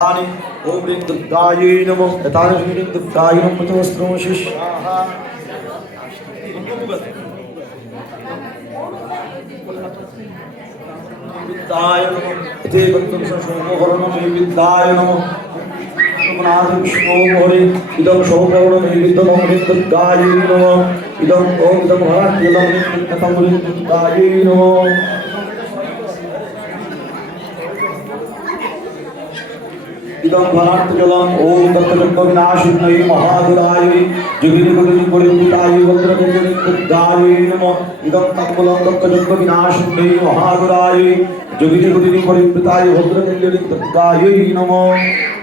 ओम ह्रीं दुर्गायै नमः तथा ह्रीं दुर्गायै नमः तमस्त्रं शिष्याः विद्याय नमः इति वक्तुं संशोभनं विद्याय नमः नाथ विष्णु मोरे इदं शोभनं विद्यं ह्रीं दुर्गायै नमः इदं ओम इदं हरत्यलं ततं ह्रीं दुर्गायै नमः इदं भरात्जलम् ओम तत्त्वजन्म विनाशिन्यै महादुरायै जगन्निकुटि परिपूतायै वक्रकेतुनि दुर्गायै नमः इदं तत्त्वलं तत्त्वजन्म विनाशिन्यै महादुरायै जगन्निकुटि परिपूतायै वक्रकेतुनि दुर्गायै नमः